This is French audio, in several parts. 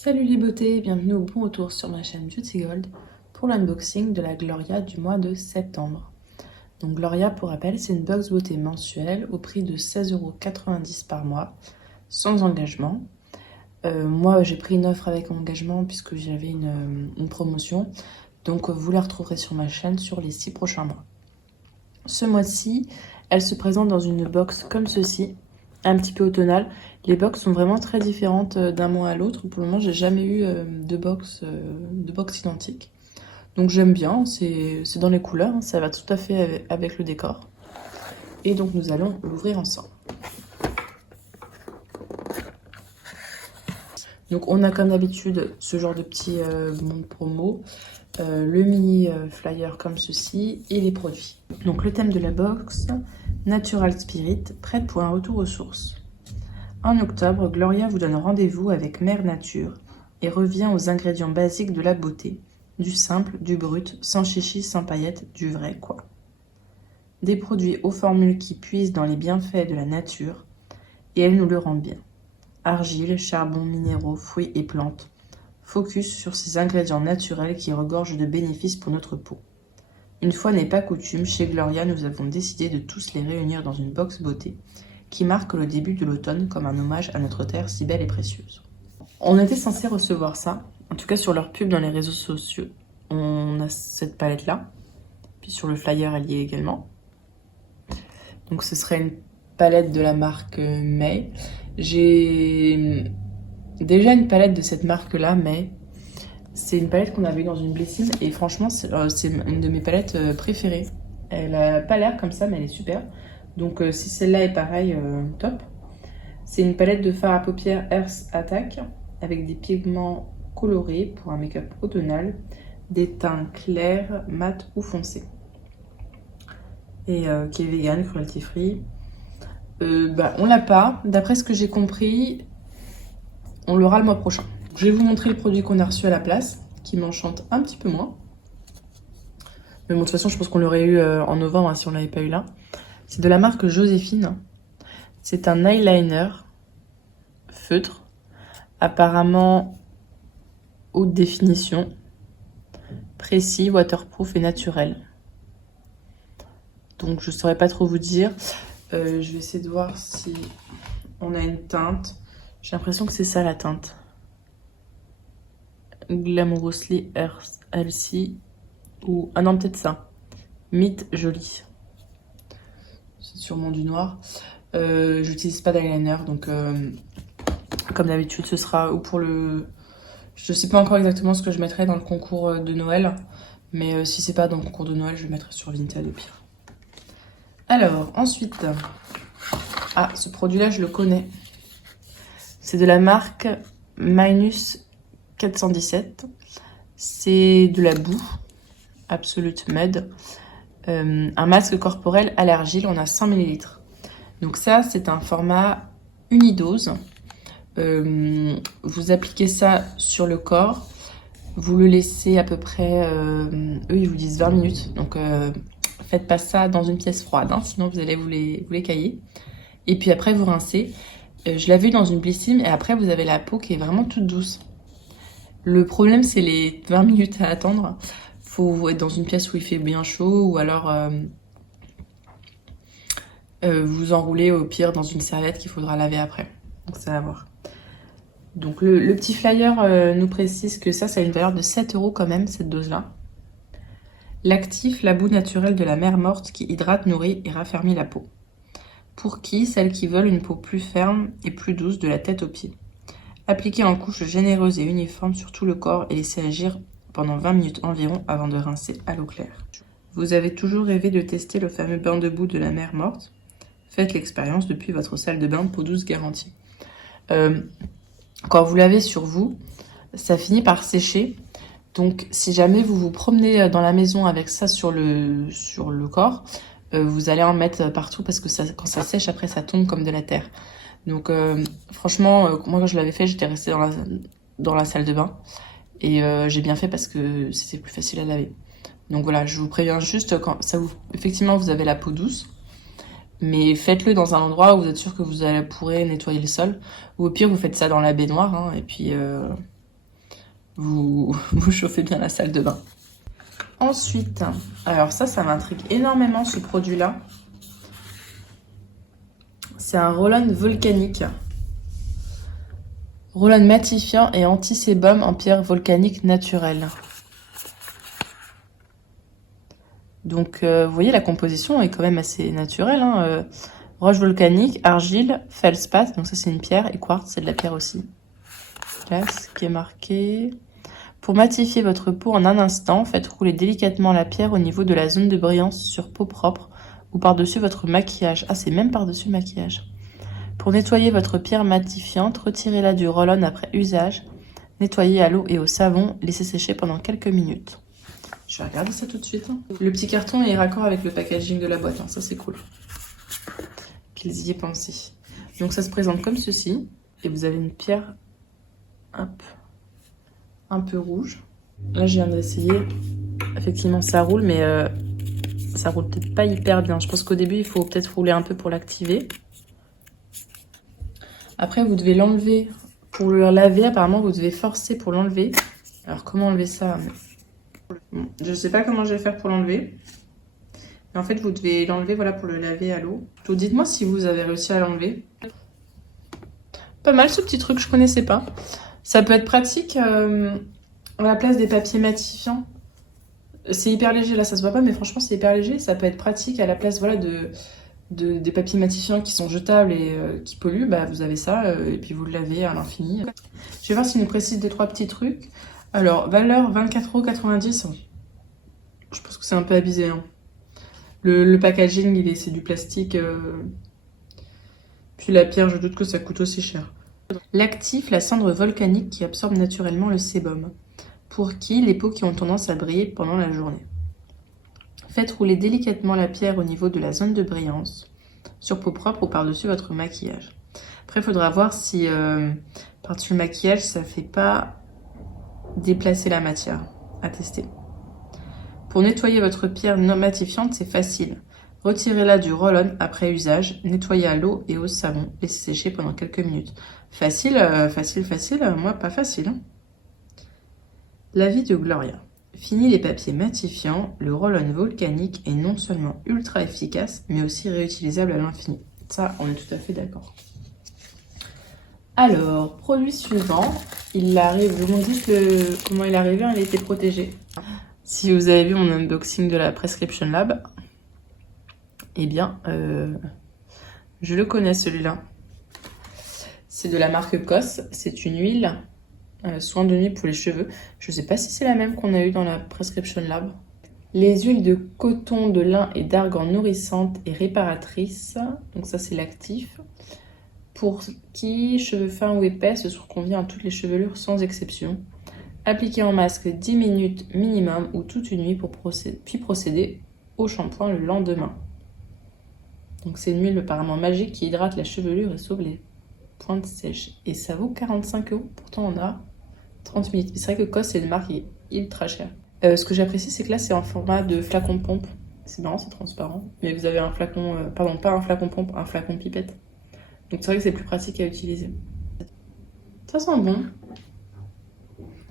Salut les beautés, bienvenue au bon retour sur ma chaîne Beauty Gold pour l'unboxing de la Gloria du mois de septembre. Donc Gloria, pour rappel, c'est une box beauté mensuelle au prix de 16,90 € par mois, sans engagement. Moi j'ai pris une offre avec engagement puisque j'avais une promotion, donc vous la retrouverez sur ma chaîne sur les 6 prochains mois. Ce mois-ci, elle se présente dans une box comme ceci, un petit peu automnale. Les box sont vraiment très différentes d'un mois à l'autre. Pour le moment, j'ai jamais eu de box identique. Donc j'aime bien, c'est dans les couleurs, hein, ça va tout à fait avec le décor. Et donc nous allons l'ouvrir ensemble. Donc on a comme d'habitude ce genre de petit bon de promo, le mini flyer comme ceci et les produits. Donc le thème de la box, Natural Spirit, prête pour un retour aux sources. En octobre, Gloria vous donne rendez-vous avec Mère Nature et revient aux ingrédients basiques de la beauté. Du simple, du brut, sans chichi, sans paillettes, du vrai quoi. Des produits aux formules qui puisent dans les bienfaits de la nature et elle nous le rend bien. Argile, charbon, minéraux, fruits et plantes. Focus sur ces ingrédients naturels qui regorgent de bénéfices pour notre peau. Une fois n'est pas coutume, chez Gloria, nous avons décidé de tous les réunir dans une box beauté qui marque le début de l'automne comme un hommage à notre terre si belle et précieuse. On était censé recevoir ça, en tout cas sur leur pub dans les réseaux sociaux. On a cette palette-là, puis sur le flyer, elle y est également. Donc ce serait une palette de la marque May. J'ai déjà une palette de cette marque-là, mais c'est une palette qu'on avait eu dans une Blessing et franchement, c'est une de mes palettes préférées. Elle a pas l'air comme ça, mais elle est super. Donc si celle-là est pareille, top. C'est une palette de fard à paupières Earth Attack avec des pigments colorés pour un make-up automnal, des teints clairs, mat ou foncés. Et qui est vegan, cruelty free. On l'a pas. D'après ce que j'ai compris, on l'aura le mois prochain. Je vais vous montrer le produit qu'on a reçu à la place, qui m'enchante un petit peu moins. Mais bon, de toute façon, je pense qu'on l'aurait eu en novembre hein, si on l'avait pas eu là. C'est de la marque Joséphine. C'est un eyeliner feutre, apparemment haute définition, précis, waterproof et naturel. Donc je saurais pas trop vous dire. Je vais essayer de voir si on a une teinte. J'ai l'impression que c'est ça la teinte. Glamorously Healthy ou... Ah non, peut-être ça. Meet Jolie. C'est sûrement du noir. J'utilise pas d'eyeliner, donc comme d'habitude, ce sera ou pour le... Je sais pas encore exactement ce que je mettrai dans le concours de Noël, mais si c'est pas dans le concours de Noël, je le mettrai sur Vinted au pire. Alors, ensuite... Ah, ce produit-là, je le connais. C'est de la marque Minus 417. C'est de la boue. Absolute Mud. Un masque corporel à l'argile, on a 100 ml. Donc ça, c'est un format unidose. Vous appliquez ça sur le corps. Vous le laissez à peu près... eux, ils vous disent 20 minutes. Donc, faites pas ça dans une pièce froide, hein, sinon vous allez vous les cailler. Et puis après, vous rincez. Je l'avais eu dans une Blissim et après, vous avez la peau qui est vraiment toute douce. Le problème, c'est les 20 minutes à attendre. Faut être dans une pièce où il fait bien chaud ou alors vous enroulez au pire dans une serviette qu'il faudra laver après. Donc ça va voir. Donc le petit flyer nous précise que ça a une valeur de 7 € quand même, cette dose-là. L'actif, la boue naturelle de la mer morte qui hydrate, nourrit et raffermit la peau. Pour qui? Celles qui veulent une peau plus ferme et plus douce de la tête aux pieds. Appliquez en couche généreuse et uniforme sur tout le corps et laissez agir pendant 20 minutes environ avant de rincer à l'eau claire. Vous avez toujours rêvé de tester le fameux bain de boue de la mer morte? Faites l'expérience depuis votre salle de bain, peau douce garantie. Quand vous l'avez sur vous, ça finit par sécher. Donc si jamais vous vous promenez dans la maison avec ça sur le corps, vous allez en mettre partout parce que ça, quand ça sèche, après ça tombe comme de la terre. Donc franchement, moi quand je l'avais fait, j'étais restée dans la salle de bain. Et j'ai bien fait parce que c'était plus facile à laver. Donc voilà, je vous préviens juste quand ça vous... Effectivement, vous avez la peau douce. Mais faites-le dans un endroit où vous êtes sûr que vous pourrez nettoyer le sol. Ou au pire, vous faites ça dans la baignoire. Hein, et puis vous chauffez bien la salle de bain. Ensuite, alors ça m'intrigue énormément ce produit-là. C'est un roll-on volcanique. Roll-on matifiant et anti-sébum en pierre volcanique naturelle. Donc, vous voyez, la composition est quand même assez naturelle. Hein. Roche volcanique, argile, feldspath, donc ça c'est une pierre, et quartz, c'est de la pierre aussi. Là, ce qui est marqué. Pour matifier votre peau en un instant, faites rouler délicatement la pierre au niveau de la zone de brillance sur peau propre ou par-dessus votre maquillage. Ah, c'est même par-dessus le maquillage. Pour nettoyer votre pierre matifiante, retirez-la du roll-on après usage. Nettoyez à l'eau et au savon, laissez sécher pendant quelques minutes. Je vais regarder ça tout de suite. Hein. Le petit carton est raccord avec le packaging de la boîte, hein. Ça c'est cool. Qu'ils y aient pensé. Donc ça se présente comme ceci. Et vous avez une pierre hop, un peu rouge. Là je viens d'essayer. Effectivement ça roule, mais ça roule peut-être pas hyper bien. Je pense qu'au début il faut peut-être rouler un peu pour l'activer. Après vous devez l'enlever pour le laver. Apparemment vous devez forcer pour l'enlever. Alors comment enlever ça? Bon, je sais pas comment je vais faire pour l'enlever. Mais en fait vous devez l'enlever voilà, pour le laver à l'eau. Dites-moi si vous avez réussi à l'enlever. Pas mal ce petit truc, je connaissais pas. Ça peut être pratique à la place des papiers matifiants. C'est hyper léger, là ça se voit pas, mais franchement c'est hyper léger. Ça peut être pratique à la place voilà, des papiers matifiants qui sont jetables et qui polluent. Bah, vous avez ça et puis vous le lavez à l'infini. Je vais voir s'il nous précise 2-3 petits trucs. Alors, valeur 24,90 €. Je pense que c'est un peu abusé. Hein. Le packaging, c'est du plastique. Puis la pierre, je doute que ça coûte aussi cher. L'actif, la cendre volcanique qui absorbe naturellement le sébum. Pour qui les peaux qui ont tendance à briller pendant la journée. Faites rouler délicatement la pierre au niveau de la zone de brillance, sur peau propre ou par-dessus votre maquillage. Après, il faudra voir si par-dessus le maquillage, ça ne fait pas déplacer la matière. À tester. Pour nettoyer votre pierre non matifiante, c'est facile. Retirez-la du roll-on après usage, nettoyez à l'eau et au savon, laissez sécher pendant quelques minutes. Facile, moi pas facile. Hein. L'avis de Gloria. Fini les papiers matifiants, le roll-on volcanique est non seulement ultra efficace, mais aussi réutilisable à l'infini. Ça, on est tout à fait d'accord. Alors, produit suivant, il arrive, vous m'en dites comment il est arrivé, il était protégé. Si vous avez vu mon unboxing de la Prescription Lab, eh bien, je le connais celui-là. C'est de la marque COS, c'est une huile, soin de nuit pour les cheveux. Je ne sais pas si c'est la même qu'on a eu dans la Prescription Lab. Les huiles de coton, de lin et d'argan nourrissantes et réparatrices, donc ça c'est l'actif. Pour qui, cheveux fins ou épais, ce convient à toutes les chevelures sans exception. Appliquez en masque 10 minutes minimum ou toute une nuit puis procéder au shampoing le lendemain. Donc c'est une huile apparemment magique qui hydrate la chevelure et sauve les pointes sèches. Et ça vaut 45 €, pourtant on a 30 minutes. C'est vrai que COS c'est une marque qui est ultra chère. Ce que j'apprécie c'est que là c'est en format de flacon pompe. C'est marrant, c'est transparent. Mais vous avez un flacon, pardon, pas un flacon pompe, un flacon pipette. Donc c'est vrai que c'est plus pratique à utiliser. Ça sent bon.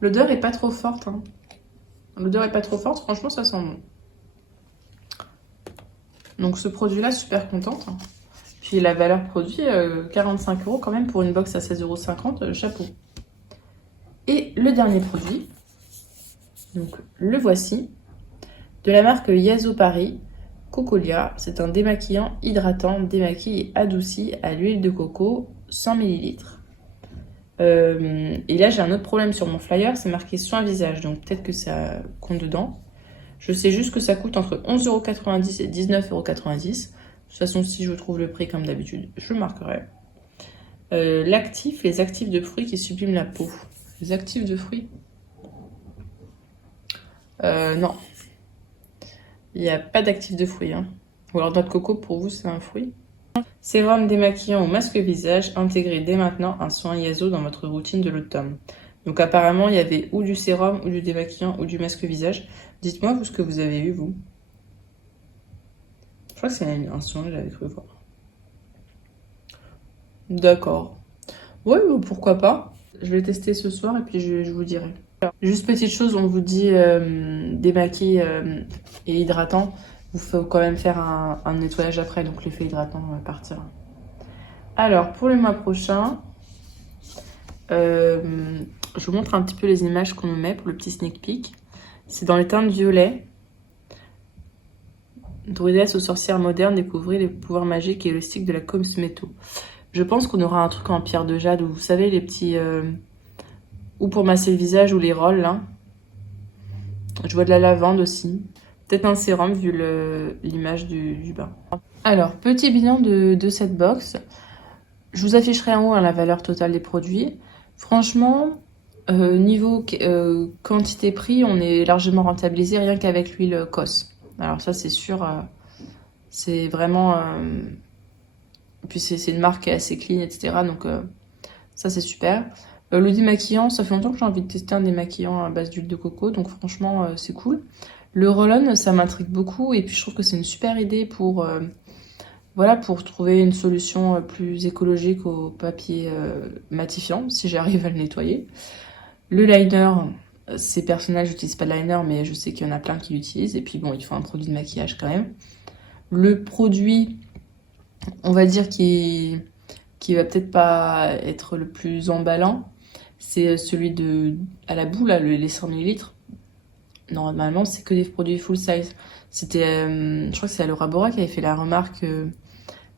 L'odeur est pas trop forte. Hein. L'odeur est pas trop forte, franchement ça sent bon. Donc ce produit-là, super contente. Puis la valeur produit, 45 € quand même pour une box à 16,50 €, chapeau. Et le dernier produit, donc le voici, de la marque Yasso Paris. Cocolia, c'est un démaquillant hydratant, démaquille et adouci à l'huile de coco, 100 ml. Et là, j'ai un autre problème sur mon flyer, c'est marqué soin visage, donc peut-être que ça compte dedans. Je sais juste que ça coûte entre 11,90 € et 19,90 €. De toute façon, si je trouve le prix comme d'habitude, je le marquerai. L'actif, les actifs de fruits qui subliment la peau. Les actifs de fruits non. Il n'y a pas d'actifs de fruits. Hein. Ou alors noix de coco, pour vous, c'est un fruit. Sérum démaquillant au masque visage, intégrez dès maintenant un soin Yasso dans votre routine de l'automne. Donc apparemment, il y avait ou du sérum, ou du démaquillant, ou du masque visage. Dites-moi vous ce que vous avez eu, vous. Je crois que c'est un soin, j'avais cru voir. D'accord. Oui, pourquoi pas. Je vais tester ce soir et puis je vous dirai. Alors, juste petite chose, on vous dit démaquille et hydratant. Il faut quand même faire un nettoyage après, donc l'effet hydratant partira. Alors, pour le mois prochain, je vous montre un petit peu les images qu'on nous met pour le petit sneak peek. C'est dans les teintes violet. Druidesse aux sorcières modernes, découvrez les pouvoirs magiques et le stick de la Cosmeto. Je pense qu'on aura un truc en pierre de jade, où vous savez, les petits... ou pour masser le visage, ou les rolls, là. Je vois de la lavande aussi. Peut-être un sérum, vu l'image du bas. Alors, petit bilan de cette box. Je vous afficherai en haut la valeur totale des produits. Franchement, niveau quantité-prix, on est largement rentabilisé rien qu'avec l'huile COS. Alors ça, c'est sûr, c'est vraiment... puis c'est une marque qui est assez clean, etc. Donc ça, c'est super. Le démaquillant, ça fait longtemps que j'ai envie de tester un démaquillant à base d'huile de coco. Donc franchement, c'est cool. Le roll-on, ça m'intrigue beaucoup. Et puis je trouve que c'est une super idée pour... voilà, pour trouver une solution plus écologique au papier matifiant, si j'arrive à le nettoyer. Le liner, c'est personnel, j'utilise pas de liner, mais je sais qu'il y en a plein qui l'utilisent. Et puis bon, il faut un produit de maquillage quand même. Le produit, on va dire, qui va peut-être pas être le plus emballant, c'est celui à la boule, là, les 100 ml. Normalement, c'est que des produits full size. C'était, je crois que c'est Laura Bora qui avait fait la remarque...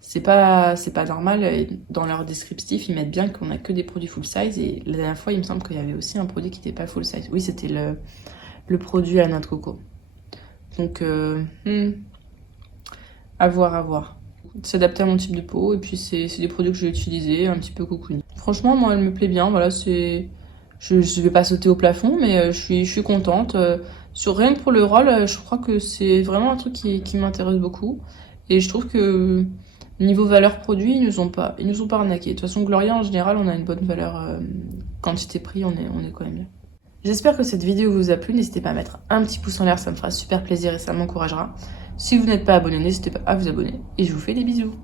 c'est pas normal, et dans leur descriptif, ils mettent bien qu'on a que des produits full size, et la dernière fois, il me semble qu'il y avait aussi un produit qui n'était pas full size. Oui, c'était le produit à la noix de coco. Donc, à voir, à voir. S'adapter à mon type de peau, et puis c'est des produits que je vais utiliser, un petit peu cocooning. Franchement, moi, elle me plaît bien, voilà, je vais pas sauter au plafond, mais je suis contente. Sur rien que pour le roll, je crois que c'est vraiment un truc qui m'intéresse beaucoup, et je trouve que... Niveau valeur produit, ils nous ont pas arnaqué. De toute façon, Gloria, en général, on a une bonne valeur quantité-prix, on est quand même bien. J'espère que cette vidéo vous a plu. N'hésitez pas à mettre un petit pouce en l'air, ça me fera super plaisir et ça m'encouragera. Si vous n'êtes pas abonné, n'hésitez pas à vous abonner. Et je vous fais des bisous.